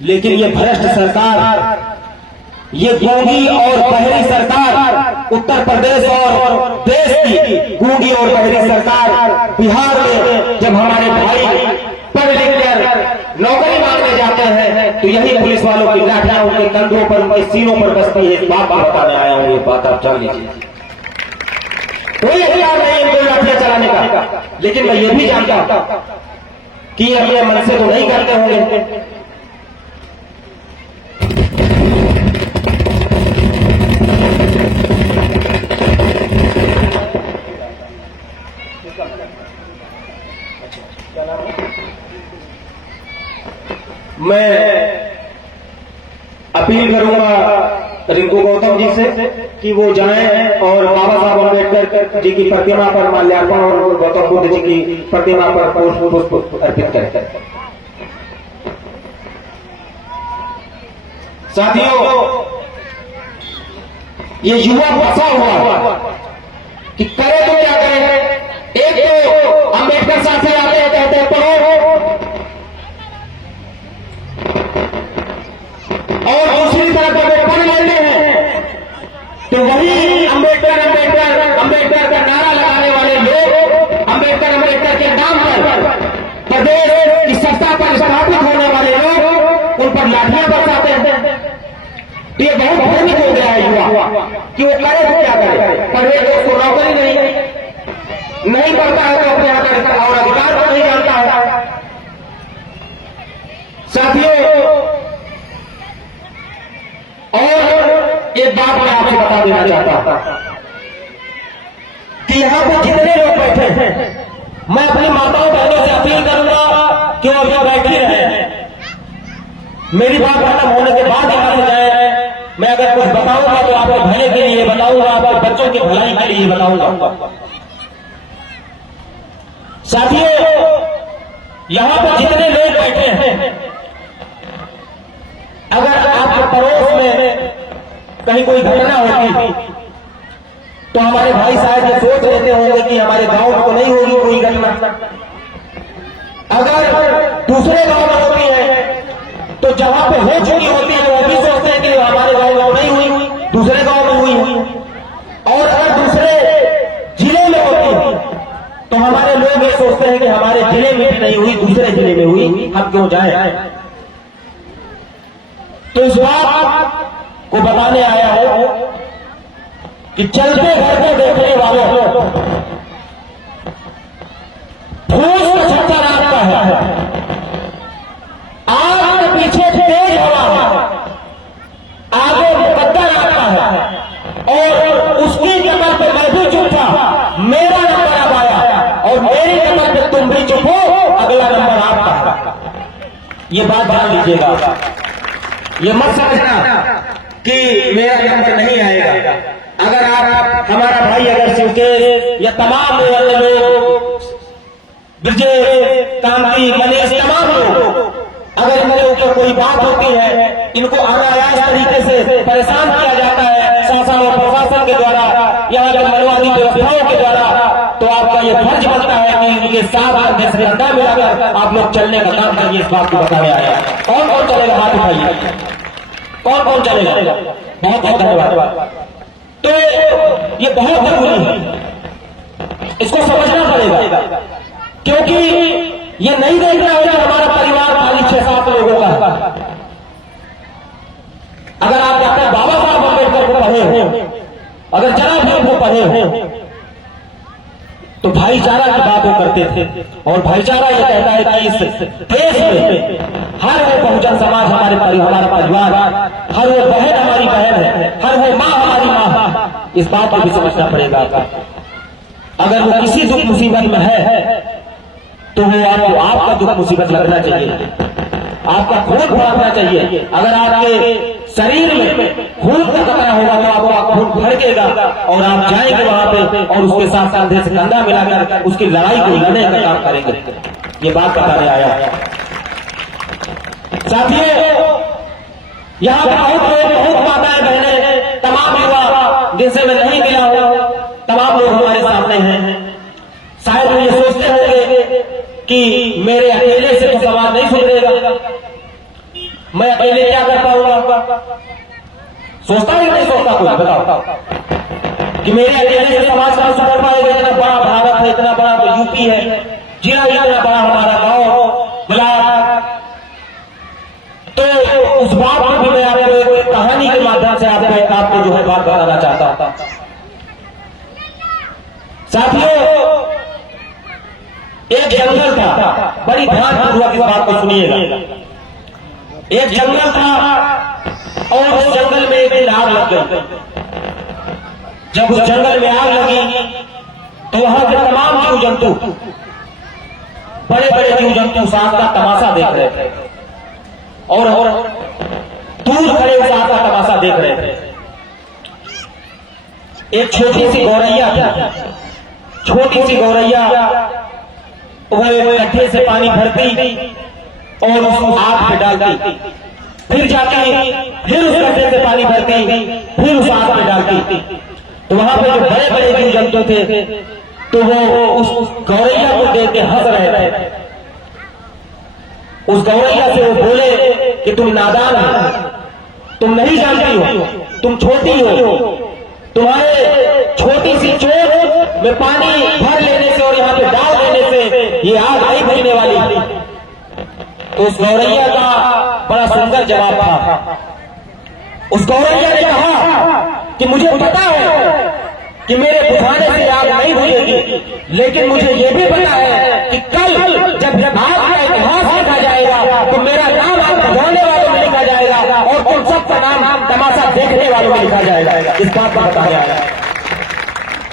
लेकिन ये भ्रष्ट सरकार, ये गूंगी और बहरी सरकार, उत्तर प्रदेश और देश की गूंगी और बहरी सरकार बिहार में जब हमारे भाई पढ़ लिख कर नौकरी मांगने जाते हैं तो यही पुलिस वालों की लाठियां उनके कंधों पर, उनके सीनों पर बसती है। इस बात को बताने आया हूं, ये बात आप जान लीजिए। कोई अधिकार नहीं इनको लाठियां चलाने का, लेकिन मैं ये भी जानता हूं कि अपने मन से तो नहीं करते होंगे। मैं अपील करूंगा रिंकू गौतम जी से कि वो जाएं और बाबा साहब अम्बेडकर जी की प्रतिमा पर माल्यार्पण और गौतम बुद्ध जी की प्रतिमा पर पुष्प अर्पित करें। साथियों, ये युवा फंसा हुआ कि करे तो क्या करें। एक तो अम्बेडकर साहब से आते हैं, कहते हैं पढ़ो, और दूसरी तरफ जब वो पढ़ लेते हैं तो वही अम्बेडकर अम्बेडकर अम्बेडकर का नारा लगाने वाले लोग, अम्बेडकर अम्बेडकर के नाम पर प्रदेश की सत्ता पर स्थापित होने वाले लोग उन पर लाठियां बरसाते हैं। तो ये बहुत भ्रमित हो गया है युवा कि वो करे तो क्या करे। पढ़े तो उसको नौकरी नहीं पढ़ता है तो अपने और अधिकार को नहीं जानता है। साथियों, और एक बात मैं आपसे बता देना चाहता हूं कि यहां पर जितने लोग बैठे हैं, मैं अपनी माताओं बहनों से अपील करूंगा कि वो अभी बैठे रहे। मेरी बात खत्म होने के बाद यहां से जाए। मैं अगर कुछ बताऊंगा तो आपके भले के लिए बताऊंगा, आपके बच्चों की भलाई के लिए बताऊंगा। साथियों, यहां पर जितने लोग बैठे हैं, अगर आपके पड़ोस में कहीं कोई घटना होती तो हमारे भाई साहब ये सोच लेते होंगे कि हमारे गांव में तो नहीं होगी कोई घटना। अगर दूसरे गांव में होती है तो जहां पे हो चुकी होती है वो भी सोचते हैं कि हमारे गांव में नहीं हुई, दूसरे गांव में हुई। और अगर दूसरे जिले में होती है तो हमारे लोग ये सोचते हैं कि हमारे जिले में भी नहीं हुई, दूसरे जिले में हुई, हम क्यों जाए। तो इस बात को बताने आया हूं कि चलते घर को देखने वालों फूस का छक्का आपका है, आग के पीछे तेज हवा है, आगे मुकद्दर आता है और उसकी कमर पे मैं भी चुप था, मेरा नंबर अब आया और मेरी कमर पे तुम भी चुप हो, अगला नंबर आपका। ये बात जान लीजिएगा, ये मत समझना कि मेरा नंबर नहीं आएगा। अगर आप हमारा भाई अगर शिवकेश या तमाम अन्य लोग, विजय, कांति, गणेश, तमाम लोग अगर इनके ऊपर कोई बात होती है, इनको अनायास तरीके से परेशान किया जाता है शासन और प्रशासन के द्वारा, यहाँ के मनवादी व्यवस्थाओं के द्वारा, तो आपका ये फर्ज बनता है कि इनके साथ कंधे से कंधा मिलाकर आप लोग चलने का काम करिए। इस बात को बताने आया। कौन कौन चलेगा, हाथ उठाइए, कौन कौन चलेगा। बहुत बहुत धन्यवाद। तो ये बहुत जरूरी है, इसको समझना पड़ेगा, क्योंकि ये नहीं देखना है कि हमारा परिवार खाली 6-7 लोगों का। अगर आप डॉक्टर बाबा साहब अम्बेडकर को पढ़े हो, अगर जरा भी उनको पढ़े हो, तो भाईचारा की बात वो करते थे। और भाईचारा ये कहता है कि इस देश में हर वो बहुजन समाज हमारा परिवार, हर वो बहन हमारी बहन है, हर वो माँ हमारी माँ। इस बात को भी समझना पड़ेगा। अगर वो किसी दुख मुसीबत में है तो वो आपको आपका दुख मुसीबत लगना चाहिए, आपका खून फड़कना चाहिए। अगर आपके शरीर में खून का खतरा होगा तो आपका खून फड़केगा और आप जाएंगे वहां पे और उसके साथ कंधे से कंधा मिलाकर उसकी लड़ाई को लड़ने का काम करेंगे। ये बात बताने आया। साथियों, यहाँ पे बहुत लोग, बहुत माताएं बहनें, तमाम युवा जिनसे मैं नहीं मिला हूं, तमाम लोग हमारे सामने हैं। शायद वो ये सोचते होंगे कि मेरे अकेले से तो समाज नहीं सुधरेगा, मैं अकेले क्या कर पाऊंगा? सोचता है कि नहीं सोचता कोई? बताओ कि मेरे अकेले से समाज का सुधर पाएगा? इतना बड़ा भारत है, इतना बड़ा तो यूपी है, जिला इतना बड़ा हमारा गांव मिला। तो उस बात को भी मैं आपको एक कहानी के माध्यम से आपको जो है बात बताना चाहता हूं। साथियों, एक जंगल था, बड़ी ध्यानपूर्वक इस बात को सुनिएगा। एक जंगल था और उस जंगल में एक दिन आग लग गई। जब उस जंगल में आग लगी तो वहां के तमाम जीव जंतु, बड़े बड़े जीव जंतु उस आग का तमाशा देख रहे थे और दूर खड़े उस आग का तमाशा देख रहे थे। एक छोटी सी गौरैया थी, छोटी सी गौरैया वो गड्ढे से पानी भरती और उस आग पे डालती, फिर जाती, फिर उस गड्ढे से पानी भरती, फिर उस आग पे डालती। तो वहां पे जो बड़े बड़े जीव जंतु थे तो वो उस गौरैया को देख के हंस रहे थे। उस गौरैया से वो बोले कि तुम नादान हो, तुम नहीं जानती हो, तुम छोटी हो, तुम्हारे छोटी सी चोट में पानी भर लेने से और यहाँ पे डाल देने से ये आग नहीं बुझने वाली। तो उस गौरैया का बड़ा सुंदर जवाब था। उस गौरैया ने कहा कि मुझे पता है कि मेरे बुझाने से आग नहीं बुझेगी, लेकिन मुझे यह भी पता है कि कल जब आग का इतिहास लिखा जाएगा तो मेरा नाम आग बुझाने वालों में लिखा जाएगा और तुम सबका नाम तमाशा देखने वालों में लिखा जाएगा। इस बात को बताया है।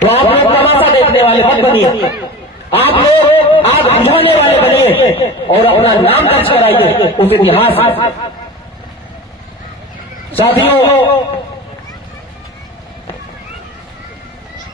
तो आप लोग तमाशा देखने वाले मत बनिए, आप लोग आग बुझाने वाले बनिए और अपना नाम दर्ज कराइए उस इतिहास में। साथियों,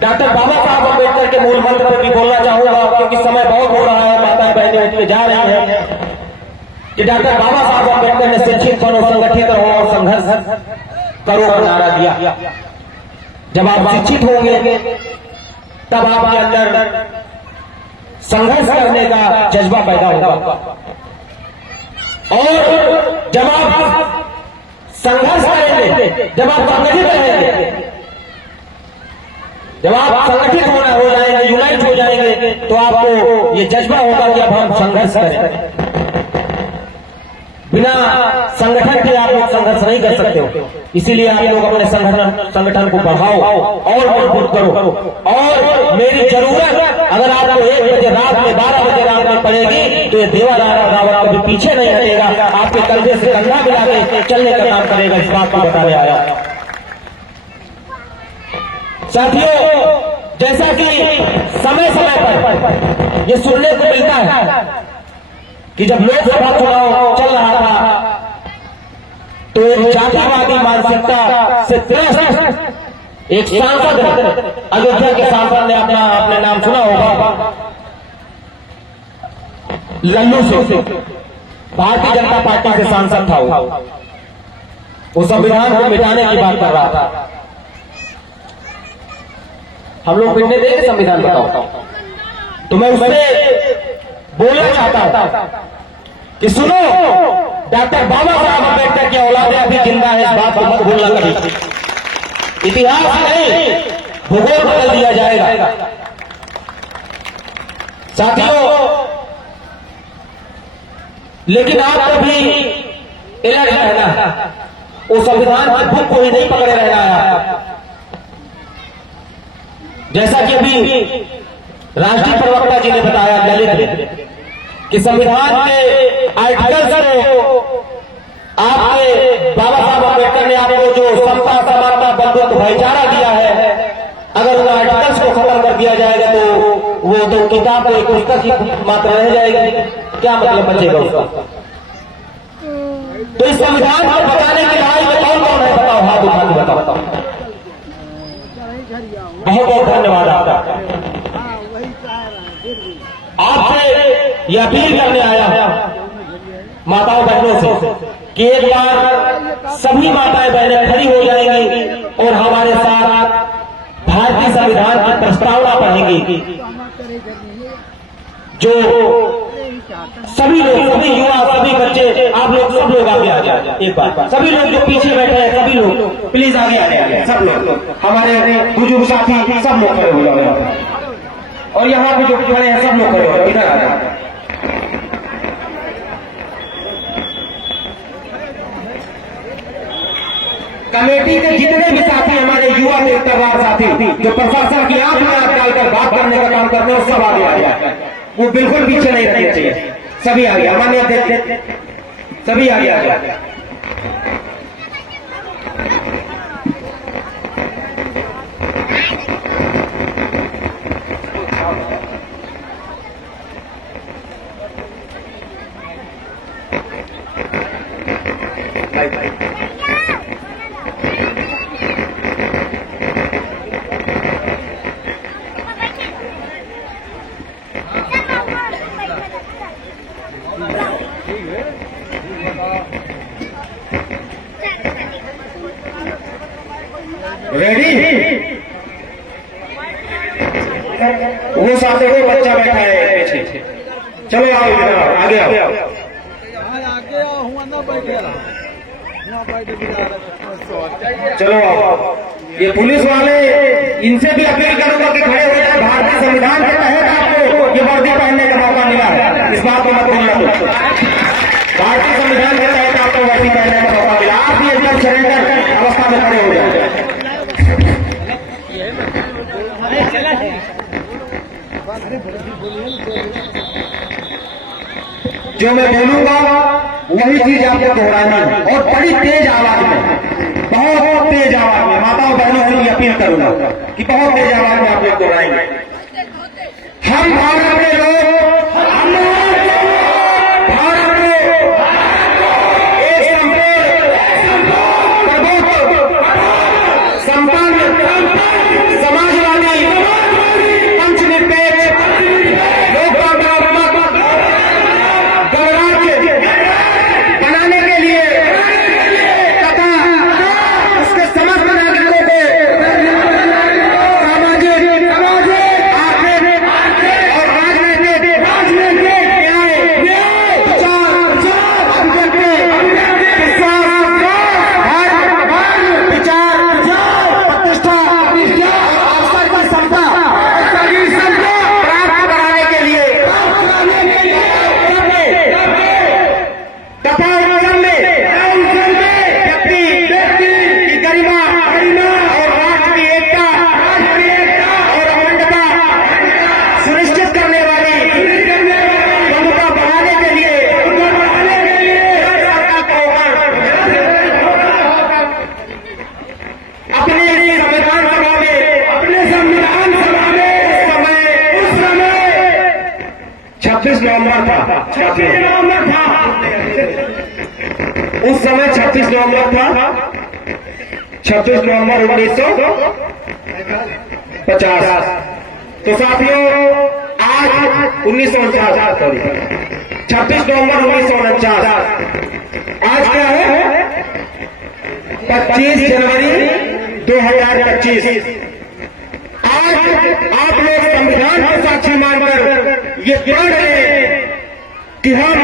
डॉक्टर बाबा साहब अम्बेडकर के मूल मंत्र पर भी बोलना चाहूंगा, क्योंकि समय बहुत हो रहा है, माताएं बहनें उठने जा रही हैं कि डॉक्टर बाबा साहब अम्बेडकर ने शिक्षित बनो, संगठित रहो और संघर्ष करो का नारा दिया। जब आप शिक्षित होंगे तब आपके अंदर संघर्ष करने का जज्बा पैदा होगा और जब आप संघर्ष करेंगे, जब आप संगठित रहेंगे, जब आप संगठित हो जाएंगे, यूनाइट हो जाएंगे, तो आपको ये जज्बा होगा कि अब हम संघर्ष करें। बिना संगठन के आप लोग संघर्ष नहीं कर सकते हो। इसीलिए आप लोग अपने संगठन को बढ़ाओ और मजबूत करो। और मेरी जरूरत अगर आपको 1 बजे रात में, 12 बजे रात में पड़ेगी तो ये देवादारा रावत कभी पीछे नहीं हटेगा, आपके कंधे से कंधा मिला के चलने का काम करेगा। इस बात को बताने आया। साथियों, जैसा कि समय समय पर ये सुनने को मिलता है कि जब लोकसभा चुनाव चल रहा था तो एक जातिवादी मानसिकता से त्रस्त एक सांसद, अयोध्या के सांसद ने अपने नाम सुना होगा, लल्लू सिंह, भारतीय जनता पार्टी से सांसद था। वो संविधान को मिटाने की बात कर रहा था। हम लोग मिटने देंगे संविधान? बताओ। तो मैं उससे बोलना चाहता हूं कि सुनो, डॉक्टर बाबा साहब अम्बेडकर की औलादें अभी जिंदा है, इस बात को मत भूलना कभी। इतिहास नहीं, भूगोल बदल दिया जाएगा। साथियों, लेकिन आपको भी अलर्ट रहना है, वो संविधान की बुक को ही नहीं पकड़े रहना है। जैसा कि अभी राष्ट्रीय प्रवक्ता जी ने बताया ललित ने कि संविधान के आर्टिकल्स को आपके बाबा साहब अम्बेडकर ने आपको जो समता, समानता, बंधुत्व, भाईचारा दिया है, अगर उन आर्टिकल्स को खत्म कर दिया जाएगा तो वो तो किताब एक पुस्तक ही मात्र रह जाएगी। क्या मतलब बचेगा उसका? तो इस संविधान को बचाने की लड़ाई में कौन कौन है? बताओ, हाथ उठा के बताओ। बहुत बहुत धन्यवाद आपका। आपसे यह अपील करने आया माताओं बहनों से कि एक बार सभी माताएं बहनें खड़ी हो जाएंगी और हमारे साथ भारतीय संविधान की प्रस्तावना पढ़ेंगी, जो सभी लोग, सभी युवा, सभी बच्चे, आप लोग सब लोग आगे लोग आ जाए एक बार, सभी लोग जो पीछे बैठे हैं सभी लोग प्लीज आगे आ जाए, सब लोग हमारे बुजुर्ग साथी सब लोग खड़े हो जाए, और यहाँ पे जो खड़े हैं सब लोग खड़े हो जाए, इधर आ जाए। कमेटी के जितने भी साथी हमारे युवा नेतृत्ववाद साथी जो प्रशासन की आंख में आंख डालकर बात करने का काम करते हैं, वो सब आगे आ जाए, वो बिल्कुल पीछे नहीं रहने चाहिए, सभी आगे, हमारे अध्यक्ष सभी आगे आ जाए। रेडी? वो सामने वो बच्चा बैठा है पीछे, चलो आओ इधर आओ, आगे आओ, चलो आओ। ये पुलिस वाले, इनसे भी अपील करूंगा कि खड़े हो जाए, भारतीय संविधान के तहत आपको ये वर्दी पहनने का मौका मिला है, इस बात को मत भूलना। भारतीय संविधान के तहत आपको वर्दी पहनने का मौका मिला, आप भी एकदम सरेंडर अवस्था में खड़े हो जाए। जो मैं बोलूंगा वही चीज आपको दोहरानी है, और बड़ी तेज आवाज में, बहुत तेज आवाज में, माताओं बहनों से भी अपील करूंगा कि बहुत तेज आवाज में आप लोग दोहराएंगे। हम भारत के लोग, भारत को एक संपन्न समाजवादी पंचनिरपेक्ष लोकतांत्रिक गणराज्य बनाने के लिए तथा उसके समस्त नागरिकों को सामाजिक, आर्थिक और राजनीतिक न्याय, विचार, प्रतिष्ठा, अवसर की समता प्राप्त कराने के लिए तथा व्यक्ति की गरिमा और राष्ट्र की एकता और अखंडता सुनिश्चित करने वाली भूमिका बढ़ाने के लिए अपने संविधान सभा में उस समय 26 नवंबर था, उस समय 26 नवंबर था, 26 नवंबर 1950। तो साथियों आज 1949, सॉरी 26 नवंबर 1949, आज क्या है? 25 जनवरी 2025। आज आप लोग संविधान को साक्षी मानकर ये प्रण लें कि हम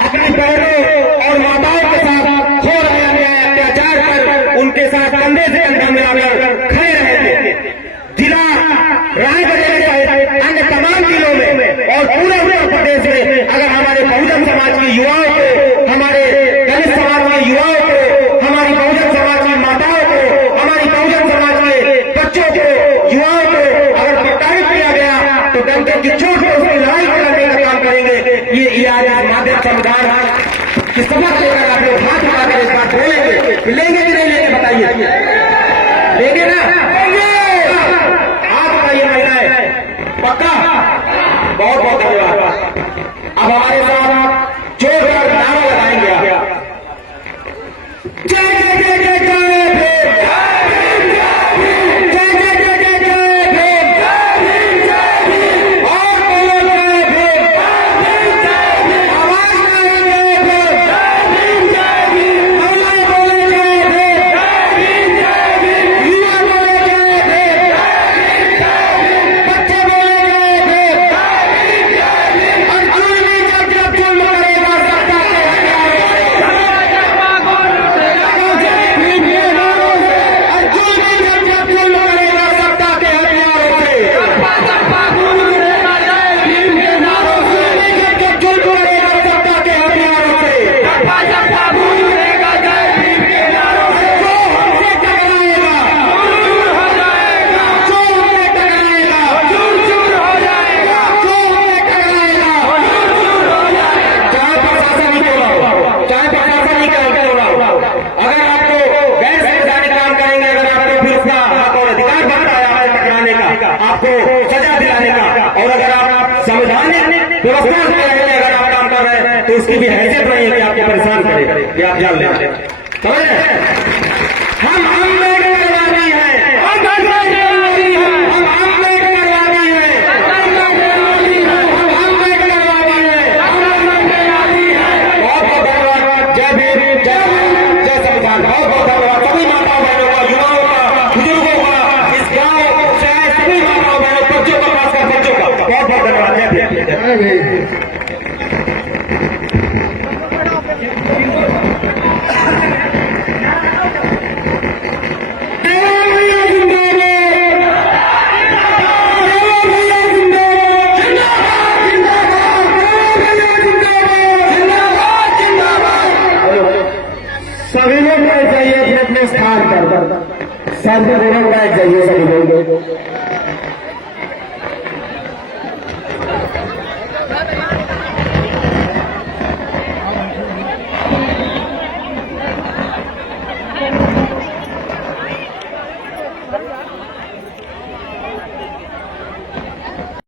अपनी बहनों और माताओं के साथ हो रहे अन्याय अत्याचार पर उनके साथ कंधे से कंधा मिलाकर खड़े रहेंगे। जिला रायबरेली सहित अन्य तमाम जिलों में और पूरे उत्तर प्रदेश में अगर हमारे बहुजन समाज के युवाओं को, हमारे दलित समाज के युवाओं को, हमारी बहुजन समाज की माताओं को, हमारी बहुजन समाज के बच्चों को, युवाओं को अगर प्रताड़ित किया गया तो डंके की चोट पर उसकी लड़ाई करने का काम करेंगे। ये आज माध्यम संविधान की शपथ लेकर आप लोग हाथ उठाकर इस बात बोलेंगे, लेंगे कि नहीं लेंगे बताइए? लेंगे ना? हाथ उठाइए महिलाएं, पक्का? बहुत बहुत धन्यवाद। अब हमारे साथ जोरदार नारा लगाएंगे आप। जय जय जय जय जय भीम, जय जय जय जय जय भीम, और बोलो जय भीम, आवाज में जय भीम, हमारे बोले जय भीम, युवा बोले जय भीम, बच्चे बोले जय भीम, उसकी भी हैसियत नहीं है कि आपको परेशान करे, कि आप जान लें। समझ रहे? हम अम्बेडकरवादी हैं, हम अम्बेडकरवादी हैं, हम अम्बेडकरवादी हैं, हम अम्बेडकरवादी हैं। बहुत बहुत धन्यवाद। जय भीम, जय भारत, जय संविधान। बहुत बहुत धन्यवाद सभी माताओं बहनों का, युवाओं का, बुजुर्गों का, इस गांव से आए सभी माताओं बहनों, बच्चों का, खासकर बच्चों का बहुत बहुत धन्यवाद। जय भीम, जय भीम। सभी लोग बैठ जाइए अपने अपने स्थान पर, शांतिपूर्वक बैठ जाइए सभी लोग।